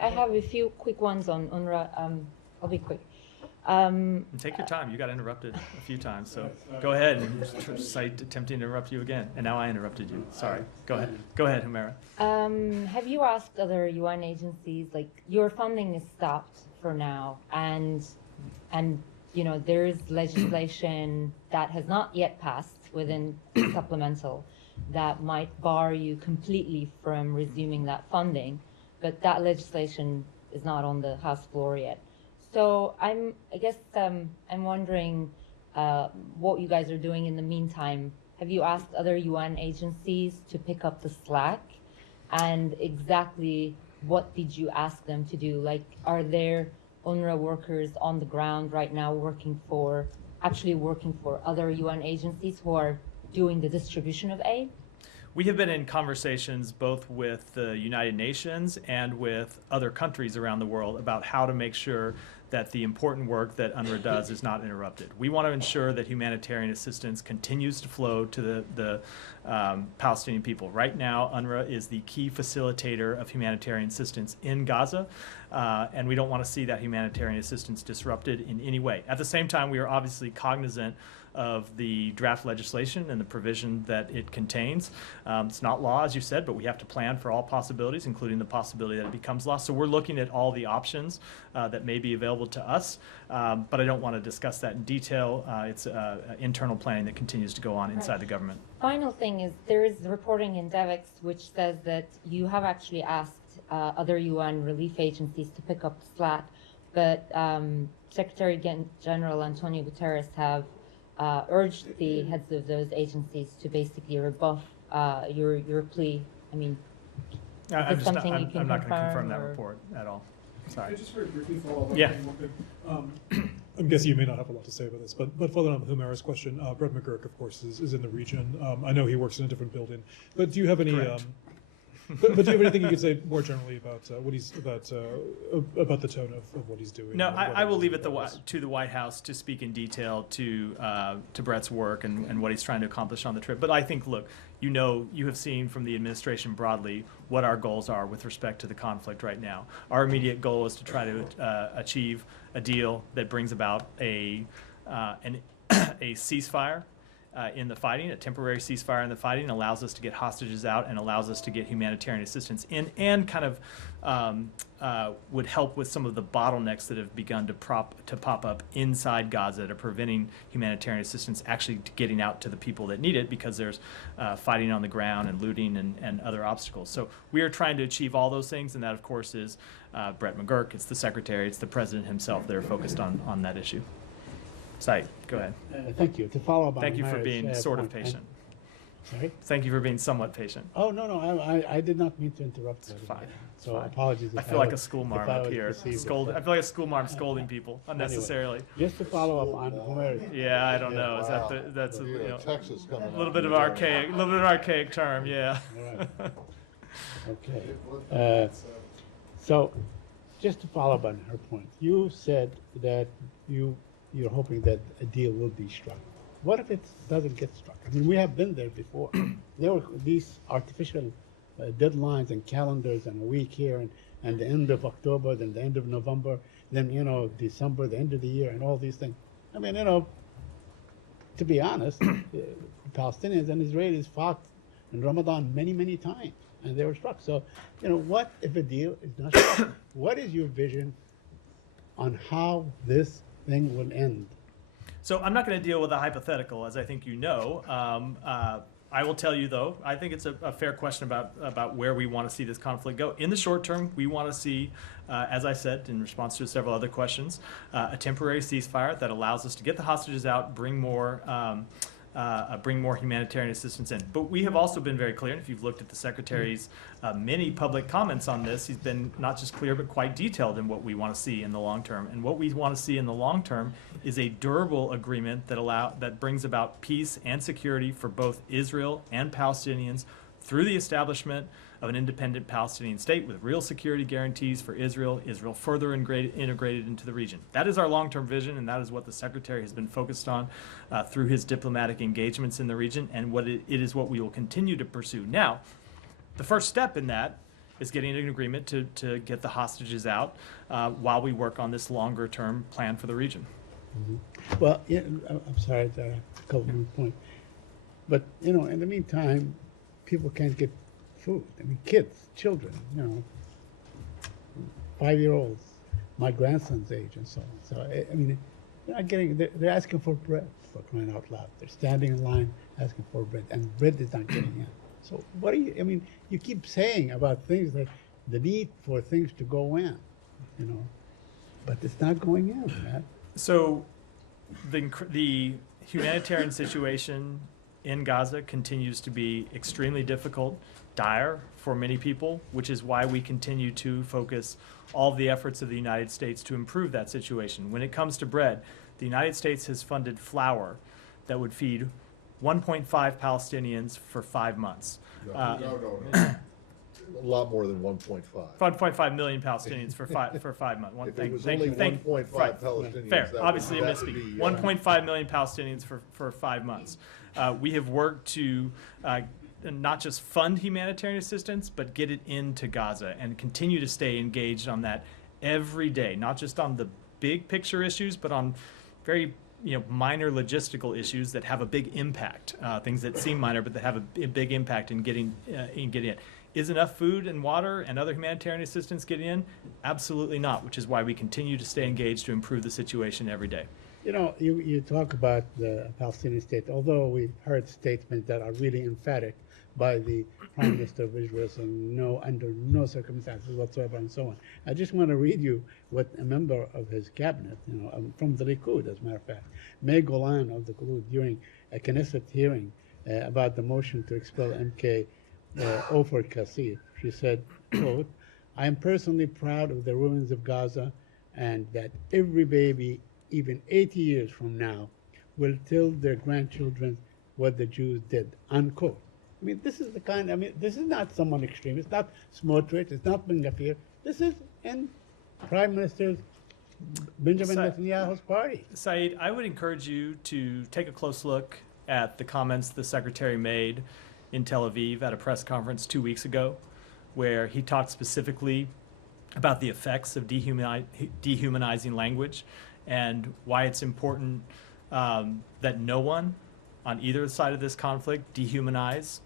I have a few quick ones on UNRWA. I'll be quick. Take your time. You got interrupted a few times, so go ahead and attempting to interrupt you again. And now I interrupted you. Sorry. Go ahead. Go ahead, Humaira. Have you asked other UN agencies, like your funding is stopped for now, and you know there's legislation that has not yet passed within supplemental that might bar you completely from resuming that funding, but that legislation is not on the House floor yet. So I guess I'm wondering what you guys are doing in the meantime. Have you asked other UN agencies to pick up the slack? And exactly what did you ask them to do? Like, are there UNRWA workers on the ground right now actually working for other UN agencies who are doing the distribution of aid? We have been in conversations both with the United Nations and with other countries around the world about how to make sure that the important work that UNRWA does is not interrupted. We want to ensure that humanitarian assistance continues to flow to the Palestinian people. Right now, UNRWA is the key facilitator of humanitarian assistance in Gaza, and we don't want to see that humanitarian assistance disrupted in any way. At the same time, we are obviously cognizant of the draft legislation and the provision that it contains. It's not law, as you said, but we have to plan for all possibilities, including the possibility that it becomes law. So we're looking at all the options that may be available to us, but I don't want to discuss that in detail. It's internal planning that continues to go on inside the government. Final thing is there is reporting in Dept which says that you have actually asked other UN relief agencies to pick up the slack, but Secretary General Antonio Guterres have urged the heads of those agencies to basically rebuff your plea. I mean, I'm not going to confirm that report at all. Sorry. Can I just very briefly follow up? Yeah. I'm guessing you may not have a lot to say about this, but following on Humaira's question, Brett McGurk, of course, is in the region. I know he works in a different building, but do you have any? But do you have anything you could say more generally about what he's about the tone of what he's doing? No, I will leave it to the White House to speak in detail to Brett's work and what he's trying to accomplish on the trip. But I think, look, you have seen from the administration broadly what our goals are with respect to the conflict right now. Our immediate goal is to try to achieve a deal that brings about a ceasefire in the fighting, a temporary ceasefire in the fighting, allows us to get hostages out and allows us to get humanitarian assistance in, and kind of would help with some of the bottlenecks that have begun to pop up inside Gaza that are preventing humanitarian assistance actually getting out to the people that need it, because there's fighting on the ground and looting and other obstacles. So we are trying to achieve all those things, and that, of course, is Brett McGurk, it's the Secretary, it's the President himself that are focused on that issue. Said, go ahead. Thank you. To follow up on Thank you for being sort of patient. Sorry? Thank you for being somewhat patient. Oh, no, I did not mean to interrupt. It's fine. So apologies. I feel like a school marm up here. I feel like a school marm scolding people unnecessarily. Anyway, just to follow up on Humaira. Yeah, I don't know. Is that that's a Texas coming a little bit of archaic term, yeah. Right. Okay. So, just to follow up on her point, you said that you're hoping that a deal will be struck. What if it doesn't get struck? I mean, we have been there before. There were these artificial deadlines and calendars, and a week here, and the end of October, then the end of November, then, December, the end of the year, and all these things. I mean, to be honest, Palestinians and Israelis fought in Ramadan many, many times, and they were struck. So, what if a deal is not struck? What is your vision on how this thing will end? So I'm not going to deal with a hypothetical, as I think you know. I will tell you, though, I think it's a fair question about where we want to see this conflict go. In the short term, we want to see, as I said in response to several other questions, a temporary ceasefire that allows us to get the hostages out, bring more humanitarian assistance in. But we have also been very clear, and if you've looked at the Secretary's many public comments on this, he's been not just clear but quite detailed in what we want to see in the long term. And what we want to see in the long term is a durable agreement that brings about peace and security for both Israel and Palestinians through the establishment of an independent Palestinian state with real security guarantees for Israel further integrated into the region. That is our long-term vision, and that is what the Secretary has been focused on through his diplomatic engagements in the region, and it is what we will continue to pursue. Now, the first step in that is getting an agreement to get the hostages out while we work on this longer-term plan for the region. Well, yeah, I'm sorry, a couple more points. But, you know, in the meantime, people can't get food. I mean, kids, children, you know, 5-year-olds, my grandson's age and so on. So, I mean, they're not getting, they're asking for bread, for crying out loud. They're standing in line asking for bread, and bread is not getting in. So what do you, I mean, you keep saying about things like the need for things to go in, you know, but it's not going in, man. So the humanitarian situation in Gaza continues to be extremely difficult, dire for many people, which is why we continue to focus all of the efforts of the United States to improve that situation. When it comes to bread, the United States has funded flour that would feed 1.5 Palestinians for 5 months. No. A lot more than 1.5. 1.5 million Palestinians for 5 months. If it was only 1.5 Palestinians, Fair. that Obviously, would, I that would misspeak. be, 1.5 million Palestinians for 5 months. We have worked to not just fund humanitarian assistance, but get it into Gaza and continue to stay engaged on that every day, not just on the big picture issues, but on very minor logistical issues that have a big impact, things that seem minor but that have a big impact in getting it. Is enough food and water and other humanitarian assistance getting in? Absolutely not, which is why we continue to stay engaged to improve the situation every day. You know, you talk about the Palestinian State, although we've heard statements that are really emphatic by the Prime Minister of Israel, saying no, under no circumstances whatsoever, and so on. I just want to read you what a member of his cabinet, from the Likud, as a matter of fact, May Golan of the Likud, during a Knesset hearing about the motion to expel MK Ofer Kassir, she said, quote, "I am personally proud of the ruins of Gaza, and that every baby, even 80 years from now, will tell their grandchildren what the Jews did," unquote. I mean, this is the kind, this is not someone extreme. It's not Smotrich, it's not Ben Gvir. This is in Prime Minister Benjamin Netanyahu's party. Saeed, I would encourage you to take a close look at the comments the Secretary made in Tel Aviv at a press conference 2 weeks ago, where he talked specifically about the effects of dehumanizing language and why it's important that no one on either side of this conflict dehumanize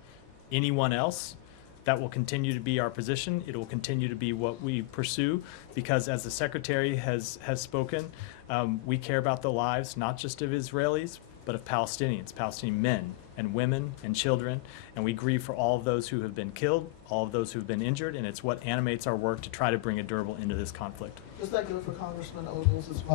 anyone else. That will continue to be our position. It will continue to be what we pursue, because as the Secretary has spoken, we care about the lives not just of Israelis, but of Palestinians, Palestinian men and women and children, and we grieve for all of those who have been killed, all of those who have been injured, and it's what animates our work to try to bring a durable end to this conflict. Is that good for Congressman Ogles as well?